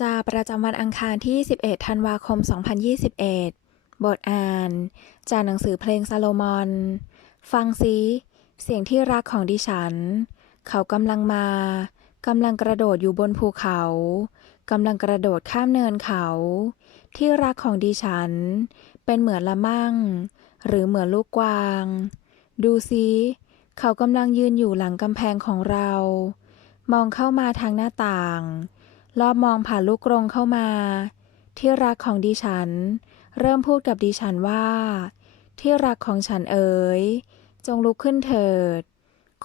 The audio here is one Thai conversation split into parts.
จาประจำวันอังคารที่ 11 ธันวาคม 2021 บทอ่าน จากหนังสือเพลงซาโลมอน ฟังซิ เสียงที่รักของดิฉัน เขากำลังมา กำลังกระโดดอยู่บนภูเขา กำลังกระโดดข้ามเนินเขา ที่รักของดิฉัน เป็นเหมือนละมั่ง หรือเหมือนลูกกวาง ดูซิ เขากำลังยืนอยู่หลังกำแพงของเรา มองเข้ามาทางหน้าต่าง รอบมองผ่านลูกกรงเข้ามา ที่รักของดิฉัน เริ่มพูดกับดิฉันว่า ที่รักของฉันเอ๋ย จงลุกขึ้นเถิด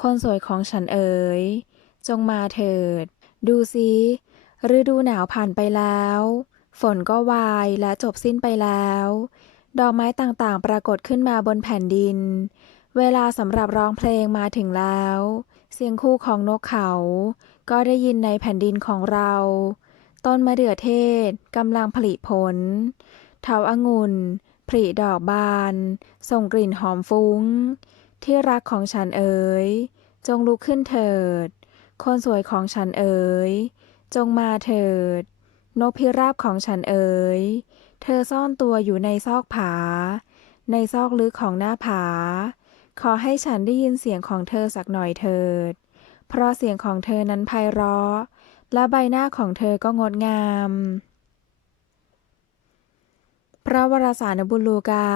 คนสวยของฉันเอ๋ย จงมาเถิด ดูสิฤดูหนาวผ่านไปแล้ว ฝนก็วายและจบสิ้นไปแล้ว ดอกไม้ต่างๆ ปรากฏขึ้นมาบนแผ่นดิน เวลาสำหรับร้องเพลงมาถึงแล้ว เสียงคู่ของนกเขา ก็ได้ยินในแผ่นดินของเรา ต้นมะเดื่อเทศกำลังผลิผล เถาอางุ่นผลิดอกบาน ส่งกลิ่นหอมฟุ้ง ที่รักของฉันเอ๋ย จงลุกขึ้นเถิด คนสวยของฉันเอ๋ย จงมาเถิด นกพิราบของฉันเอ๋ย เธอซ่อนตัวอยู่ในซอกผา ในซอกลึกของหน้าผา ขอให้ฉันได้ยินเสียงของเธอสักหน่อยเถิด เพราะเสียงของเธอนั้นไพเราะ และใบหน้าของเธอก็งดงาม พระวรสารบุลูกา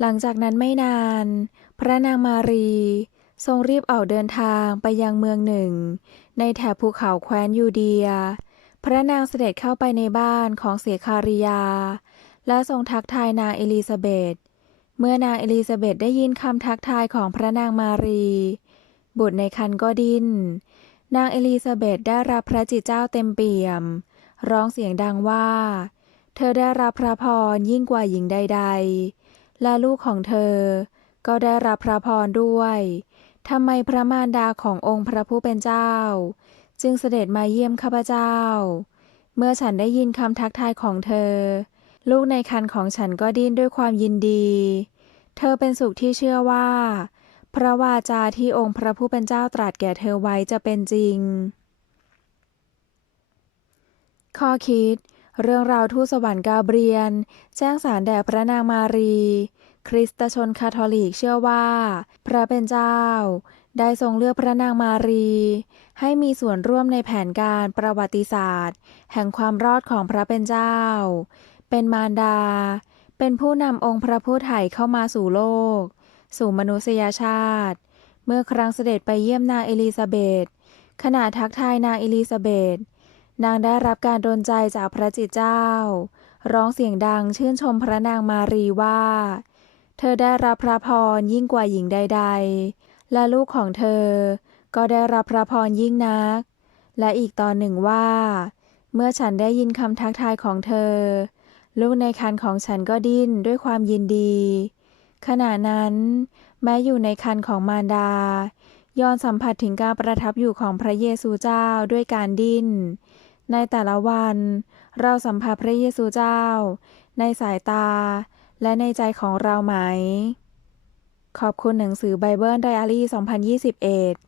หลังจากนั้นไม่นาน พระนางมารี ทรงรีบออกเดินทางไปยังเมืองหนึ่ง ในแถบภูเขาแคว้นยูเดีย พระนางเสด็จเข้าไปในบ้านของเสคาริยา และทรงทักทายนางเอลิซาเบธ เมื่อนางเอลิซาเบธได้ยินคำทักทายของพระนางมารี บุตรในครรภ์ก็ดิ้น นางเอลิซาเบธได้รับพระจิตเจ้าเต็มเปี่ยม ร้องเสียงดังว่า เธอได้รับพระพรยิ่งกว่าหญิงใด ๆ และลูกของเธอ ก็ได้รับพระพรด้วยทำไมพระมารดาขององค์พระผู้เป็นเจ้า จึงเสด็จมาเยี่ยมข้าพเจ้า เมื่อฉันได้ยินคำทักทายของเธอ ลูกในครรภ์ของฉันก็ดิ้นด้วยความยินดี เธอเป็นสุขที่เชื่อว่า พระวาจาที่องค์พระผู้เป็นเจ้าตรัสแก่เธอไว้จะเป็นจริง ข้อคิด เรื่องราวทูตสวรรค์กาเบรียน แจ้งสารแด่พระนางมารี คริสตชนคาทอลิกเชื่อว่า พระเป็นเจ้า ได้ทรงเลือกพระนางมารี ให้มีส่วนร่วมในแผนการประวัติศาสตร์ แห่งความรอดของพระเป็นเจ้า เป็นมารดา เป็นผู้นำองค์พระผู้ไถ่เข้ามาสู่โลก สู่มนุษยชาติ เมื่อครั้งเสด็จไปเยี่ยมนางเอลิซาเบธขณะทักทายนางเอลิซาเบธนางได้รับการดลใจจากพระจิตเจ้า ร้องเสียงดังชื่นชมพระนางมารีว่า เธอได้รับพระพรยิ่งกว่าหญิงใด ๆ และลูกของเธอ ก็ได้รับพระพรยิ่งนัก และอีกตอนหนึ่งว่า เมื่อฉันได้ยินคำทักทายของเธอ ลูกในครรภ์ของฉันก็ดิ้นด้วยความยินดี ขณะนั้น แม้อยู่ในครรภ์ของมารดา ยอนสัมผัสถึงการประทับอยู่ของพระเยซูเจ้าด้วยการดิ้น ในแต่ละวัน เราสัมผัสพระเยซูเจ้า ในสายตา และในใจของเราไหม ขอบคุณหนังสือไบเบิลไดอารี่ 2021